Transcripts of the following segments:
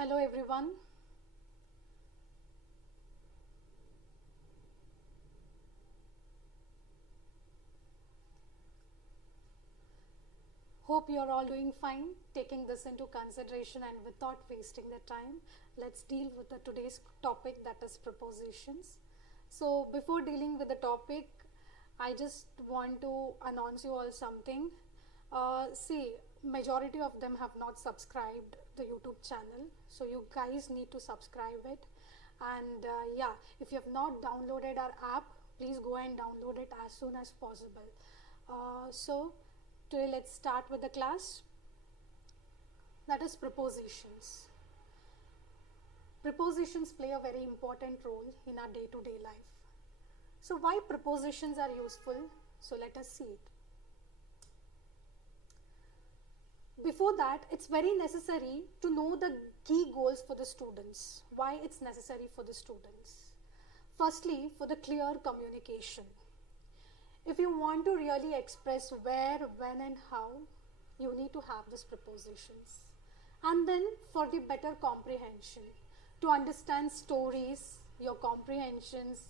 Hello everyone. Hope you're all doing fine. Taking this into consideration and without wasting the time, let's deal with the today's topic, that is prepositions. So before dealing with the topic, I just want to announce you all something. See, majority of them have not subscribed the YouTube channel, so you guys need to subscribe it. And yeah, if you have not downloaded our app, please go and download it as soon as possible. So today let's start with the class, that is prepositions. Prepositions play a very important role in our day-to-day life. So why prepositions are useful? So let us see it. Before that, it's very necessary to know the key goals for the students. Why it's necessary for the students? Firstly, for the clear communication. If you want to really express where, when and how, you need to have these prepositions. And then for the better comprehension, to understand stories, your comprehensions,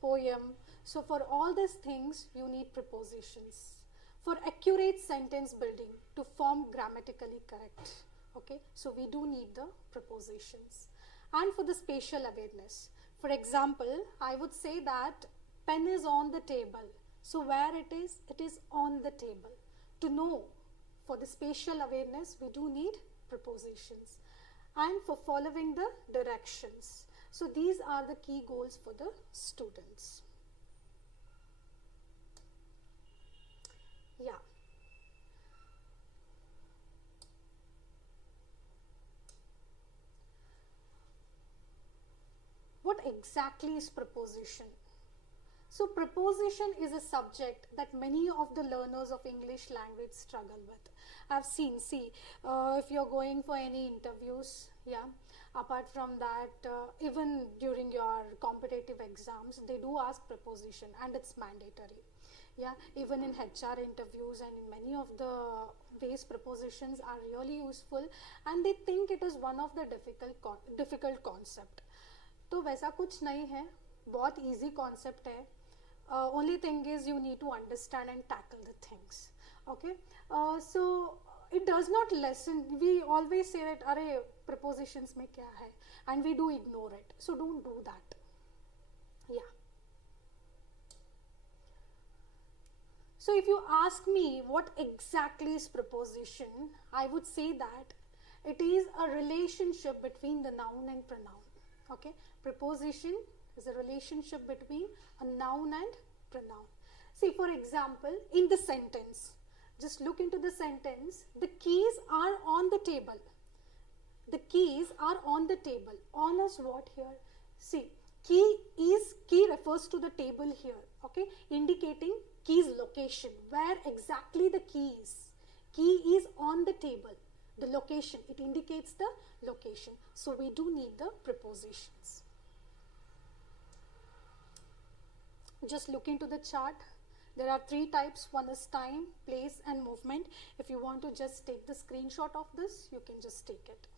poem. So for all these things, you need prepositions. For accurate sentence building, to form grammatically correct. Okay, so we do need the prepositions. And for the spatial awareness. For example, I would say that pen is on the table. So where it is on the table. To know, for the spatial awareness, we do need prepositions. And for following the directions. So these are the key goals for the students. Yeah. What exactly is preposition? So preposition is a subject that many of the learners of English language struggle with. I've seen, if you're going for any interviews, yeah, apart from that, even during your competitive exams, they do ask preposition and it's mandatory. Yeah, even in HR interviews and in many of the ways, prepositions are really useful and they think it is one of the difficult concept. तो वैसा कुछ नहीं है, बहुत easy concept है. Only thing is you need to understand and tackle the things. Okay, so it does not lessen. We always say that अरे prepositions में क्या है, and we do ignore it. So don't do that. Yeah. So if you ask me what exactly is preposition, I would say that it is a relationship between the noun and pronoun. Okay, preposition is a relationship between a noun and pronoun. See, for example, in the sentence, just look into the sentence. The keys are on the table. The keys are on the table. On us what here? See, key refers to the table here. Okay, indicating key's location, where exactly the key is. Key is on the table. The location, it indicates the location. So we do need the prepositions. Just look into the chart. There are three types. One is time, place and movement. If you want to just take the screenshot of this, you can just take it.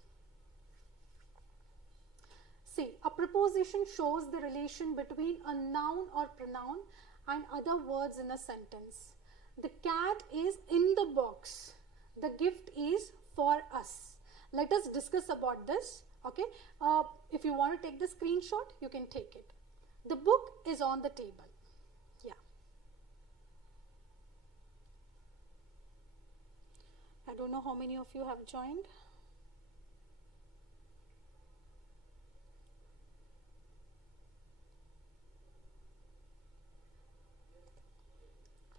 See, a preposition shows the relation between a noun or pronoun and other words in a sentence. The cat is in the box. The gift is for us. Let us discuss about this. Okay, if you want to take the screenshot, you can take it. The book is on the table. Yeah. I don't know how many of you have joined.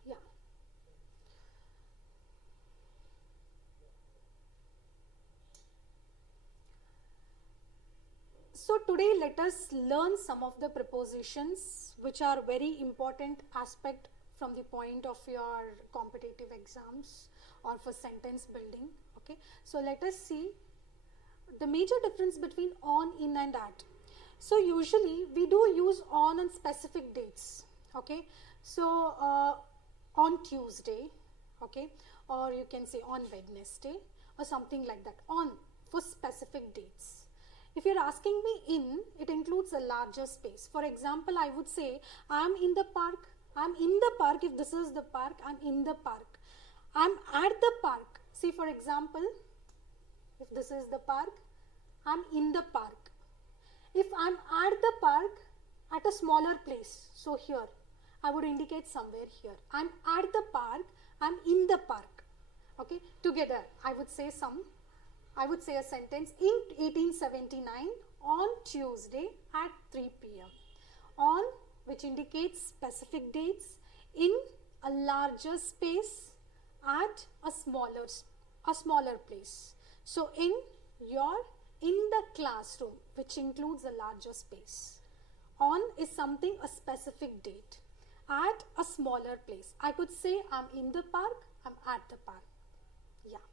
Yeah. So today let us learn some of the prepositions which are very important aspect from the point of your competitive exams or for sentence building. Okay, so let us see the major difference between on, in and at. So usually we do use on specific dates. Okay, so on Tuesday, okay, or you can say on Wednesday or something like that. On, for specific dates. If you're asking me in, it includes a larger space. For example, I would say, I'm in the park. I'm in the park. If this is the park, I'm in the park. I'm at the park. See, for example, if this is the park, I'm in the park. If I'm at the park at a smaller place, so here, I would indicate somewhere here. I'm at the park, I'm in the park. Okay, together, I would say a sentence in 1879 on Tuesday at 3 p.m. On, which indicates specific dates, in a larger space, at a smaller place. So in the classroom, which includes a larger space. On is something, a specific date. At a smaller place. I could say I'm in the park, I'm at the park. Yeah.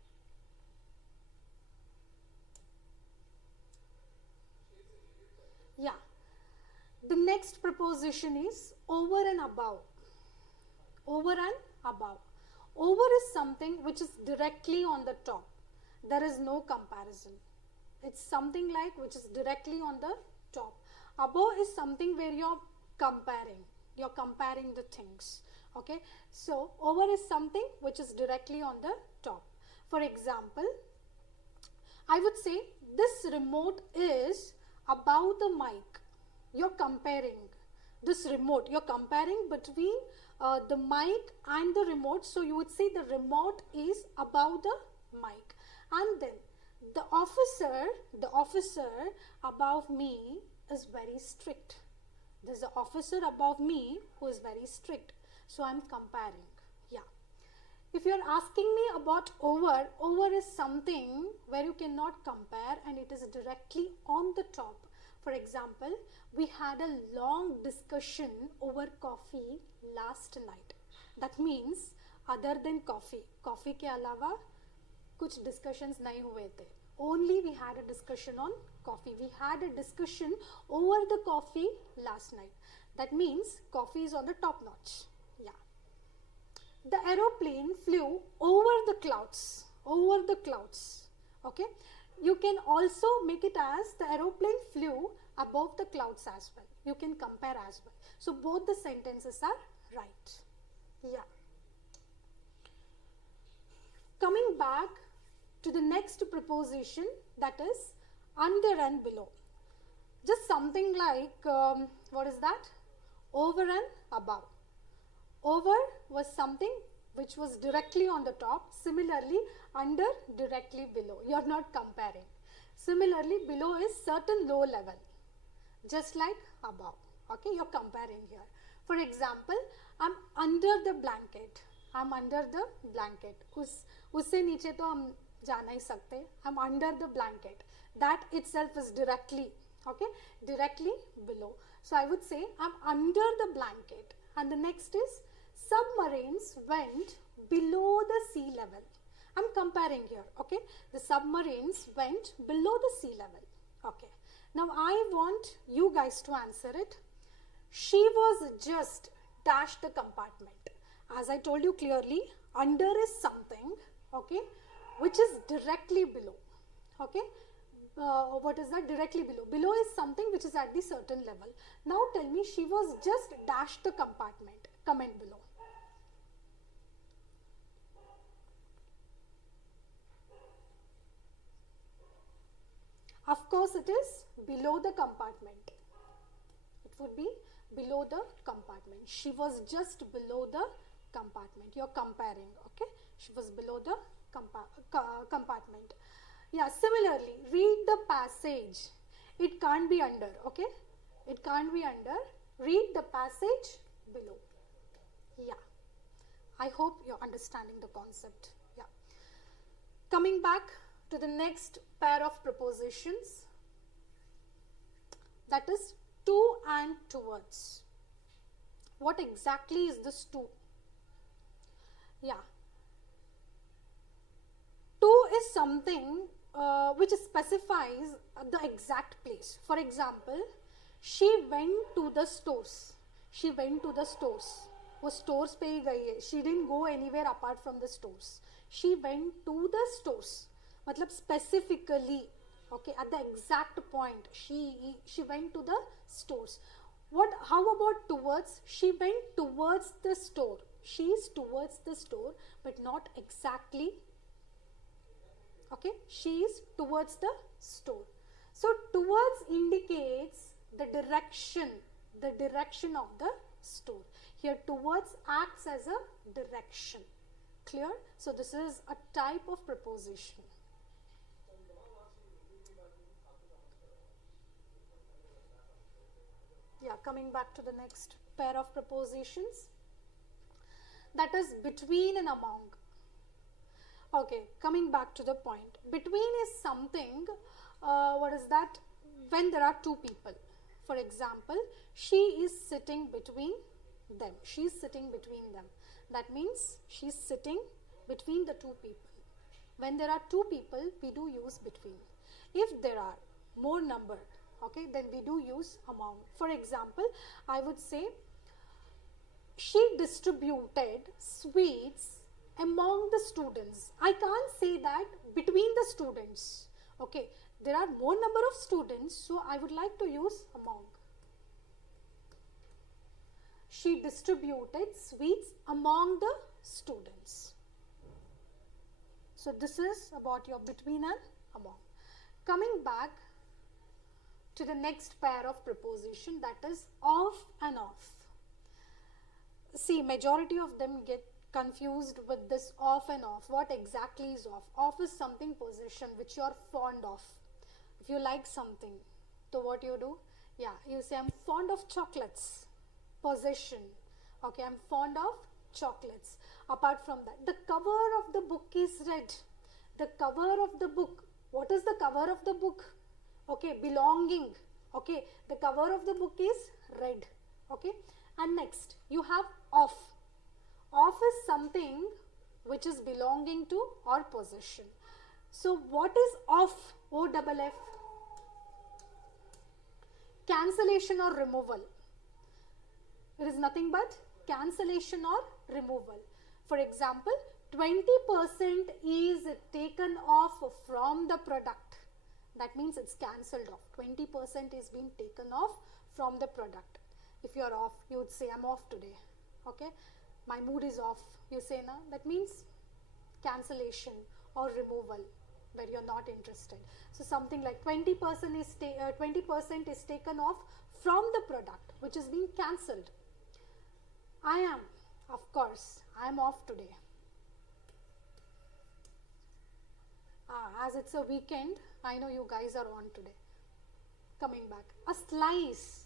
Yeah. The next preposition is over and above. Over and above. Over is something which is directly on the top. There is no comparison. It's something like which is directly on the top. Above is something where you're comparing. You're comparing the things. Okay. So, over is something which is directly on the top. For example, I would say this remote is above the mic. You're comparing this remote. You're comparing between the mic and the remote. So, you would say the remote is above the mic. And then the officer above me is very strict. There's an officer above me who is very strict. So, I'm comparing. Yeah. If you're asking me about over is something where you cannot compare and it is directly on the top. For example, we had a long discussion over coffee last night. That means other than coffee के अलावा कुछ discussions नहीं हुए थे. Only we had a discussion on coffee. We had a discussion over the coffee last night. That means coffee is on the top notch. Yeah. The aeroplane flew over the clouds. Over the clouds. Okay. You can also make it as the aeroplane flew above the clouds as well. You can compare as well. So both the sentences are right. Yeah. Coming back to the next preposition, that is under and below. Just something like, what is that? Over and above. Over was something which was directly on the top. Similarly, under directly below. You are not comparing. Similarly, below is certain low level. Just like above. Okay, you are comparing here. For example, I'm under the blanket. I'm under the blanket. उससे नीचे तो हम जा नहीं सकते. I'm under the blanket. That itself is directly, okay, directly below. So I would say I'm under the blanket. And the next is submarines went below the sea level. I'm comparing here, okay. The submarines went below the sea level. Okay. Now I want you guys to answer it. She was just dash the compartment. As I told you clearly, under is something, okay, which is directly below, okay. What is that? Directly below. Below is something which is at the certain level. Now tell me, she was just dash the compartment. Comment below. Of course, it is below the compartment. It would be below the compartment. She was just below the compartment. You're comparing, okay? She was below the compartment. Yeah, similarly, read the passage. It can't be under, okay? It can't be under. Read the passage below. Yeah. I hope you're understanding the concept. Yeah. Coming back to the next pair of prepositions. That is to and towards. What exactly is this to? Yeah. To is something which specifies the exact place. For example, she went to the stores. She went to the stores. वो stores पे ही गई है. She didn't go anywhere apart from the stores. She went to the stores. matlab specifically, okay, at the exact point she went to the stores. What, how about towards? She went towards the store. She is towards the store, but not exactly. Okay, she is towards the store. So towards indicates the direction of the store. Here towards acts as a direction. Clear? So this is a type of preposition. Yeah, coming back to the next pair of prepositions, that is between and among. Okay, coming back to the point. Between is something, what is that? When there are two people. For example, she is sitting between them. She is sitting between them. That means she is sitting between the two people. When there are two people, we do use between. If there are more number, okay, then we do use among. For example, I would say, she distributed sweets among the students. I can't say that between the students. Okay, there are more number of students, so I would like to use among. She distributed sweets among the students. So this is about your between and among. Coming back to the next pair of preposition, that is of and off. See, majority of them get confused with this of and off. What exactly is off? Off is something, possession, which you are fond of. If you like something, so what you do? Yeah, you say, I'm fond of chocolates. Possession. Okay, I'm fond of chocolates. Apart from that, the cover of the book is red. The cover of the book. What is the cover of the book? Okay, belonging. Okay, the cover of the book is red. Okay, and next you have of. Of is something which is belonging to or possession. So what is of? O-double-F. Cancellation or removal. It is nothing but cancellation or removal. For example, 20% is taken off from the product. That means it's cancelled off. 20% is being taken off from the product. If you are off, you would say, I'm off today. Okay, my mood is off. You say, na, that means cancellation or removal, where you're not interested. So something like 20% is taken off from the product, which is being cancelled. I am, of course, I am off today. As it's a weekend, I know you guys are on today. Coming back, a slice,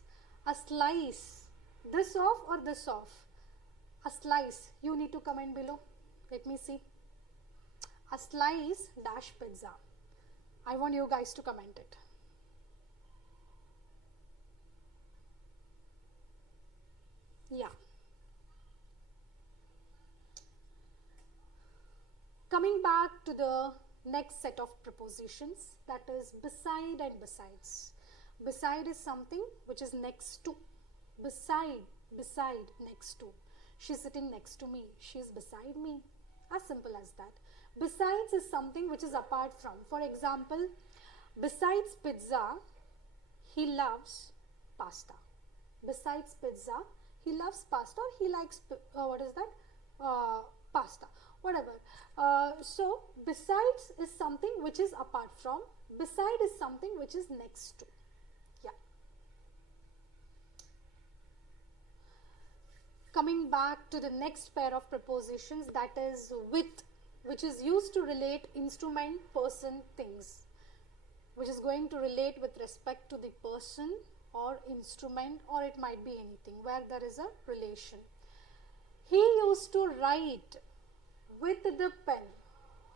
this off or this off? A slice, you need to comment below. Let me see. A slice dash pizza. I want you guys to comment it. Yeah. Coming back to the next set of prepositions, that is beside and besides. Beside is something which is next to. Beside, next to. She's sitting next to me. She's beside me. As simple as that. Besides is something which is apart from. For example, besides pizza, he loves pasta. Besides pizza, he loves pasta, or he likes, pasta. Whatever. So, besides is something which is apart from. Beside is something which is next to. Yeah. Coming back to the next pair of prepositions, that is with, which is used to relate instrument, person, things. Which is going to relate with respect to the person or instrument, or it might be anything where there is a relation. He used to write with the pen.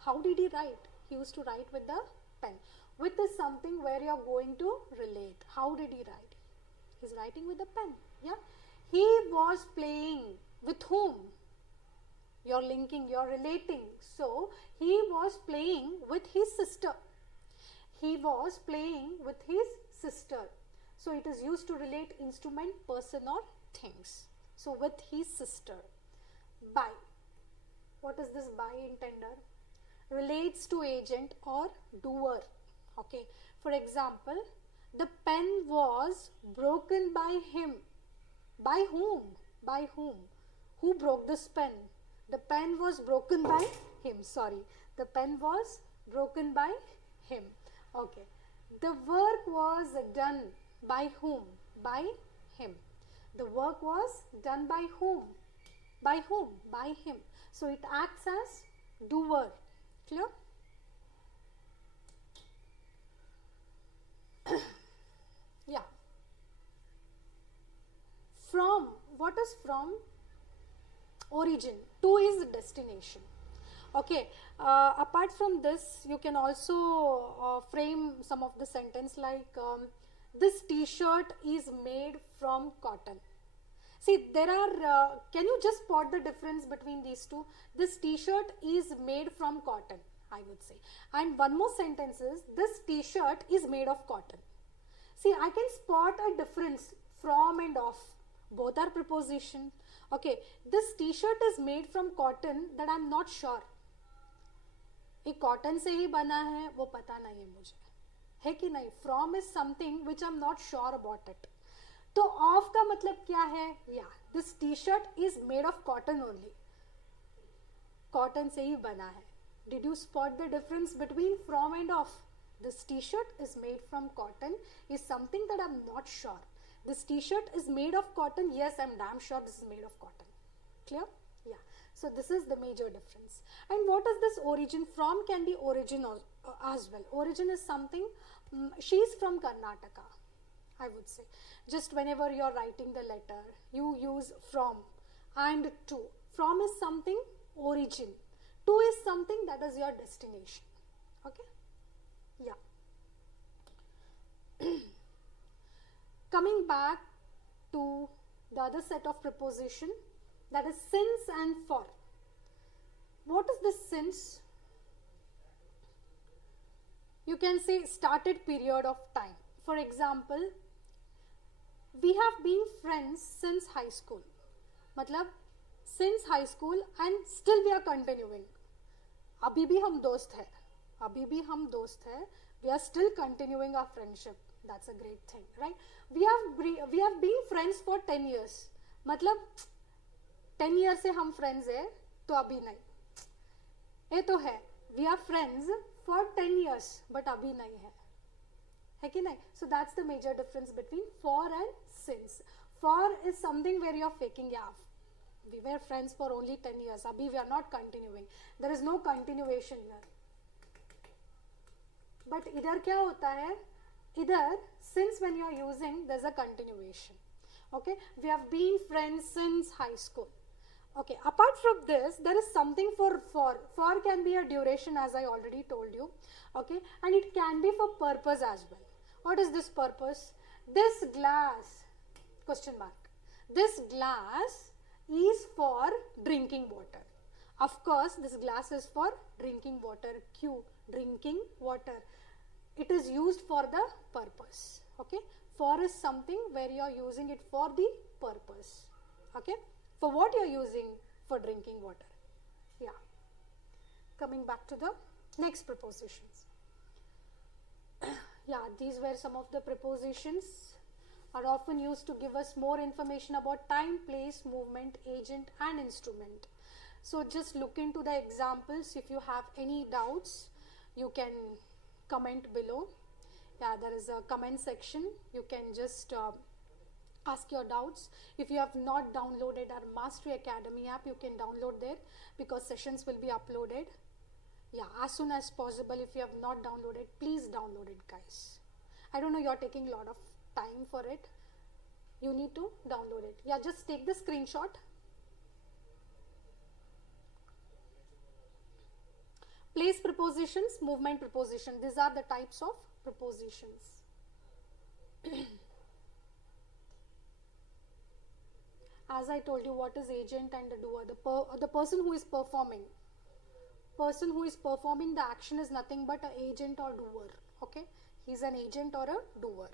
How did he write? He used to write with the pen. With is something where you are going to relate. How did he write? He's writing with a pen. Yeah. He was playing with whom? You're linking, you're relating. So, he was playing with his sister. He was playing with his sister. So, it is used to relate instrument, person or things. So, with his sister. By. What is this by intender? relates to agent or doer. Okay, for example, the pen was broken by him. By whom? By whom? Who broke this pen? The pen was broken by him. Sorry, the pen was broken by him. Okay, the work was done by whom? By him. The work was done by whom? By whom? By him. So it acts as doer. Clear? Yeah. From. What is from? Origin. To is destination. Okay. Apart from this, you can also frame some of the sentence like this t-shirt is made from cotton. See, there are, can you just spot the difference between these two? This t-shirt is made from cotton, I would say. And one more sentence is, this t-shirt is made of cotton. See, I can spot a difference from and of. Both are preposition. Okay, this t-shirt is made from cotton, that I am not sure. ये cotton से ही बना है वो पता नहीं है मुझे, है कि नहीं. From is something which I am not sure about it. तो ऑफ का मतलब क्या है? या this T shirt is made of cotton only, cotton से ही बना है. Did you spot the difference between from end of? This T shirt is made from cotton is something that I am not sure. This T shirt is made of cotton, yes, I am damn sure this is made of cotton. Clear? Yeah. So this is the major difference. And what is this origin? From can be origin as well. Origin is something, she is from Karnataka, I would say. Just whenever you are writing the letter, you use from and to. From is something, origin. To is something that is your destination. Okay? Yeah. Coming back to the other set of preposition, that is since and for. What is this since? You can say started period of time. For example, we have been friends since high school. मतलब since high school and still we are continuing. अभी भी हम दोस्त हैं. अभी भी हम दोस्त हैं. We are still continuing our friendship. That's a great thing, right? We have been friends for 10 years. मतलब 10 years से हम friends हैं, तो अभी नहीं. ये तो है, we are friends for 10 years, but अभी नहीं है कि नहीं? So that's the major difference between for and since. For is something where you are faking, yeah, we were friends for only 10 years, abhi we are not continuing. There is no continuation here. But idhar kya hota hai? Idhar, since when you are using, there's a continuation. Okay, we have been friends since high school. Okay, apart from this, there is something for. For can be a duration, as I already told you. Okay, and it can be for purpose as well. What is this purpose? This glass, question mark. This glass is for drinking water. Of course, this glass is for drinking water. Q, drinking water. It is used for the purpose. Okay, for is something where you are using it for the purpose. Okay, for what you are using? For drinking water. Yeah. Coming back to the next prepositions. Yeah, these were some of the prepositions, are often used to give us more information about time, place, movement, agent and instrument. So just look into the examples. If you have any doubts, you can comment below. Yeah, there is a comment section. You can just ask your doubts. If you have not downloaded our Mastery Academy app, you can download there because sessions will be uploaded. Yeah, as soon as possible. If you have not downloaded, please download it, guys. I don't know, you're taking a lot of time for it. You need to download it. Yeah, just take the screenshot. Place prepositions, movement preposition. These are the types of prepositions. As I told you, what is agent and the doer? The person who is performing. Person who is performing the action is nothing but an agent or doer. Okay, he's an agent or a doer.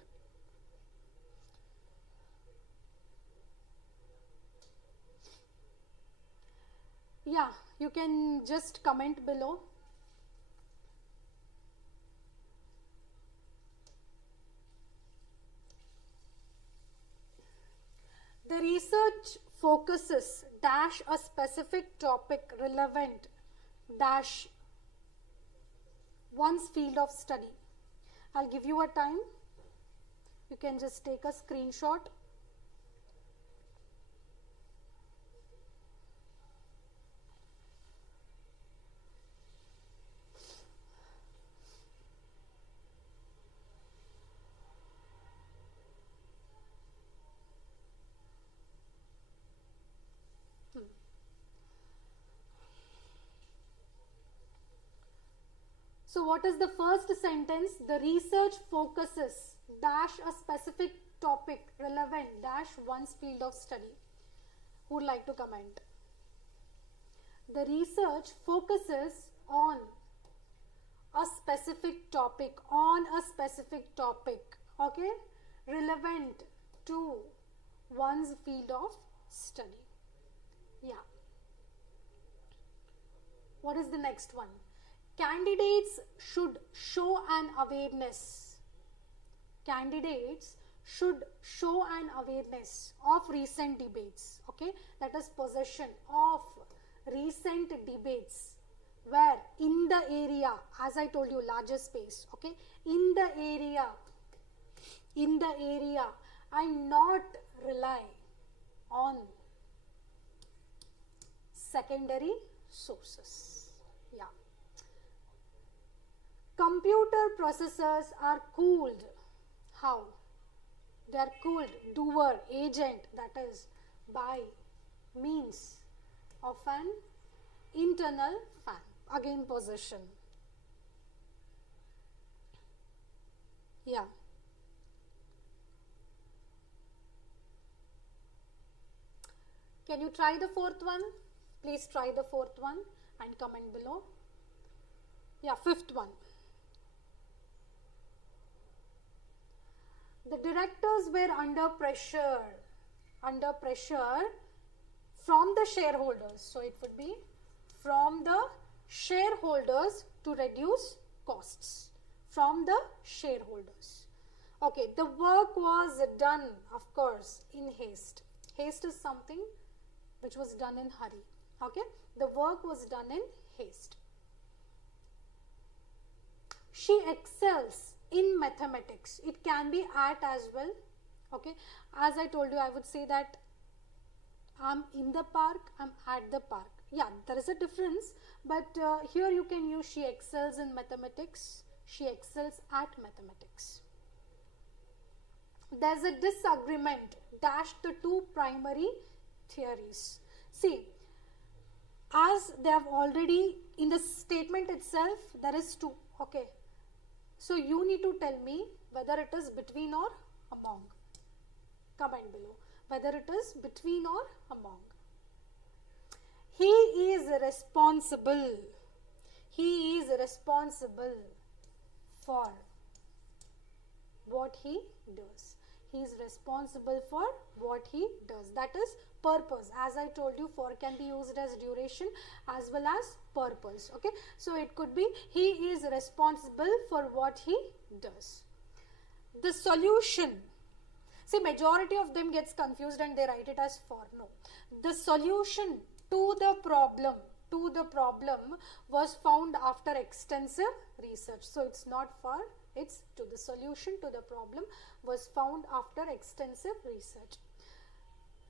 Yeah, you can just comment below. research focuses dash a specific topic relevant dash one's field of study. I'll give you a time. You can just take a screenshot. So what is the first sentence? The research focuses dash a specific topic relevant dash one's field of study. Who would like to comment? The research focuses on a specific topic, okay, relevant to one's field of study. Yeah. What is the next one? Candidates should show an awareness. Candidates should show an awareness of recent debates. Okay, that is possession of recent debates where in the area, as I told you, larger space. Okay, in the area, and not rely on secondary sources. Yeah. Computer processors are cooled. How? They are cooled, doer, agent, that is by means of an internal fan. Again, possession. Yeah. Can you try the fourth one? Please try the fourth one and comment below. Yeah, fifth one. The directors were under pressure from the shareholders. So it would be from the shareholders to reduce costs. From the shareholders. Okay, the work was done, of course, in haste. Haste is something which was done in hurry. Okay, the work was done in haste. She excels in mathematics. It can be at as well. Okay, as I told you, I would say that I'm in the park, I'm at the park. Yeah, there is a difference, but here you can use she excels in mathematics, she excels at mathematics. There's a disagreement dash the two primary theories. See, as they have already in the statement itself, there is two. Okay, so you need to tell me whether it is between or among. Comment below whether it is between or among. He is responsible. He is responsible for what he does. He is responsible for what he does. That is purpose. As I told you, for can be used as duration as well as purpose. Okay, so it could be he is responsible for what he does. The solution. See, majority of them gets confused and they write it as for. No, the solution to the problem was found after extensive research. So it's not for, it's to. The solution to the problem was found after extensive research.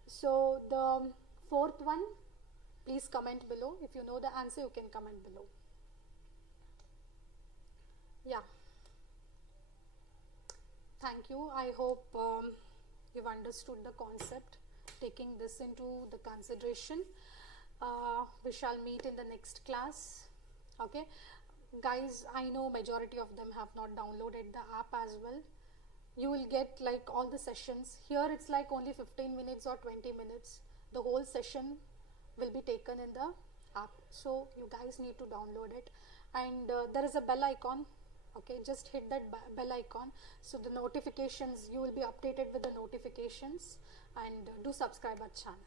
So the fourth one, please comment below. If you know the answer, you can comment below. Yeah. Thank you. I hope you've understood the concept, taking this into the consideration. We shall meet in the next class. Okay, guys, I know majority of them have not downloaded the app as well. You will get like all the sessions. Here it's like only 15 minutes or 20 minutes. The whole session will be taken in the app. So you guys need to download it. And there is a bell icon. Okay, just hit that bell icon. So the notifications, you will be updated with the notifications, and do subscribe our channel.